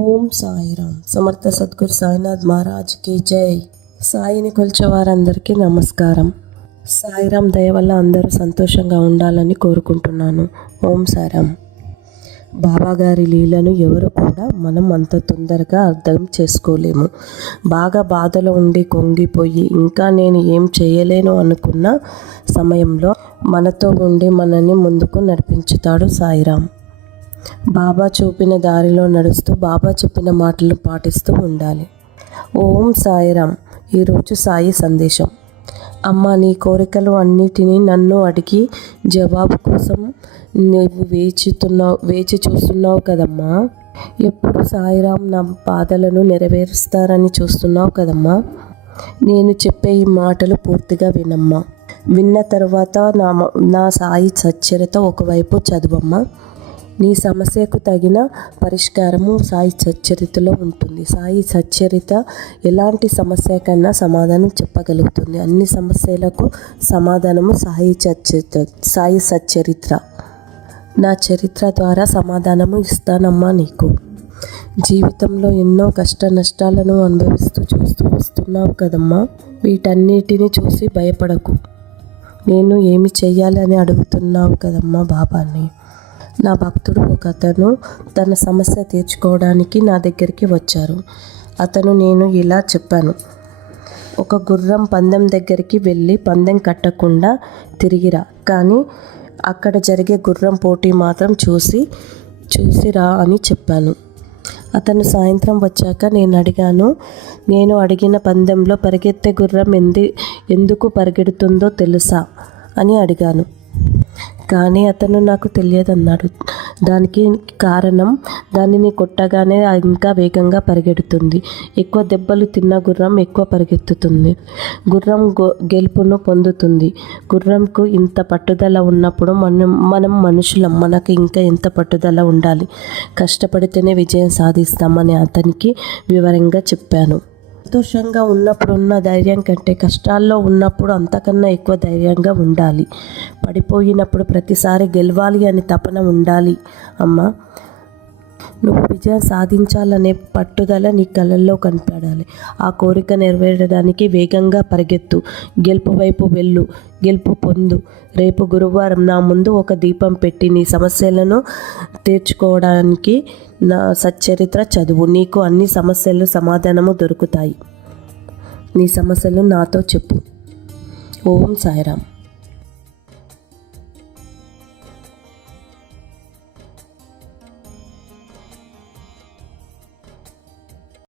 ఓం సాయిరామ్. సమర్థ సద్గురు సాయినాథ్ మహారాజ్కి జై. సాయిని కొలిచే వారందరికీ నమస్కారం. సాయిరామ్ దయ వల్ల అందరూ సంతోషంగా ఉండాలని కోరుకుంటున్నాను. ఓం సాయిరామ్. బాబాగారి లీలను ఎవరు కూడా మనం అంత తొందరగా అర్థం చేసుకోలేము. బాగా బాధలో ఉండి కుంగిపోయి ఇంకా నేను ఏం చేయలేను అనుకున్న సమయంలో మనతో ఉండి మనల్ని ముందుకు నడిపించుతాడు సాయిరామ్. బాబా చూపిన దారిలో నడుస్తూ బాబా చెప్పిన మాటలు పాటిస్తూ ఉండాలి. ఓం సాయిరామ్. ఈరోజు సాయి సందేశం. అమ్మ, నీ కోరికలు అన్నిటినీ నన్ను అడిగి జవాబు కోసం నువ్వు వేచి చూస్తున్నావు కదమ్మా. ఎప్పుడు సాయిరామ్ నా బాధలను నెరవేరుస్తారని చూస్తున్నావు కదమ్మా. నేను చెప్పే ఈ మాటలు పూర్తిగా వినమ్మా. విన్న తర్వాత నా సాయి సచ్చరిత ఒకవైపు చదువమ్మా. నీ సమస్యకు తగిన పరిష్కారము సాయి సచ్చరితలో ఉంటుంది. సాయి సచ్చరిత ఎలాంటి సమస్యకైనా సమాధానం చెప్పగలుగుతుంది. అన్ని సమస్యలకు సమాధానము సాయి సచ్చరిత్ర. నా చరిత్ర ద్వారా సమాధానము ఇస్తానమ్మా నీకు. జీవితంలో ఎన్నో కష్ట నష్టాలను అనుభవిస్తూ చూస్తూ వస్తున్నావు కదమ్మా. వీటన్నిటిని చూసి భయపడకు. నేను ఏమి చెయ్యాలని అడుగుతున్నావు కదమ్మా బాబాని. నా భక్తుడు అతను తన సమస్య తీర్చుకోవడానికి నా దగ్గరికి వచ్చారు. నేను ఇలా చెప్పాను, ఒక గుర్రం పందెం దగ్గరికి వెళ్ళి పందెం కట్టకుండా తిరిగిరా, కానీ అక్కడ జరిగే గుర్రం పోటీ మాత్రం చూసిరా అని చెప్పాను. అతను సాయంత్రం వచ్చాక నేను అడిగాను, నేను అడిగిన పందెంలో పరిగెత్తే గుర్రం ఎందుకు పరిగెడుతుందో తెలుసా అని అడిగాను. కానీ అతను నాకు తెలియదన్నాడు. దానికి కారణం, దానిని కొట్టగానే ఇంకా వేగంగా పరిగెడుతుంది. ఎక్కువ దెబ్బలు తిన్న గుర్రం ఎక్కువ పరిగెత్తుతుంది. గుర్రం గెలుపును పొందుతుంది. గుర్రంకు ఇంత పట్టుదల ఉన్నప్పుడు మనం మనుషులం, మనకు ఇంకా ఎంత పట్టుదల ఉండాలి. కష్టపడితేనే విజయం సాధిస్తామని అతనికి వివరంగా చెప్పాను. సంతోషంగా ఉన్నప్పుడు ఉన్న ధైర్యం కంటే కష్టాల్లో ఉన్నప్పుడు అంతకన్నా ఎక్కువ ధైర్యంగా ఉండాలి. పడిపోయినప్పుడు ప్రతిసారి గెలవాలి అని తపన ఉండాలి అమ్మ. నువ్వు విజయం సాధించాలనే పట్టుదల నీ కళ్ళల్లో కనపడాలి. ఆ కోరిక నెరవేరడానికి వేగంగా పరిగెత్తు. గెలుపు వైపు వెళ్ళు, గెలుపు పొందు. రేపు గురువారం నా ముందు ఒక దీపం పెట్టి నీ సమస్యలను తీర్చుకోవడానికి నా సచ్చరిత్ర చదువు. నీకు అన్ని సమస్యలు సమాధానము దొరుకుతాయి. నీ సమస్యలు నాతో చెప్పు. ఓం సాయిరామ్.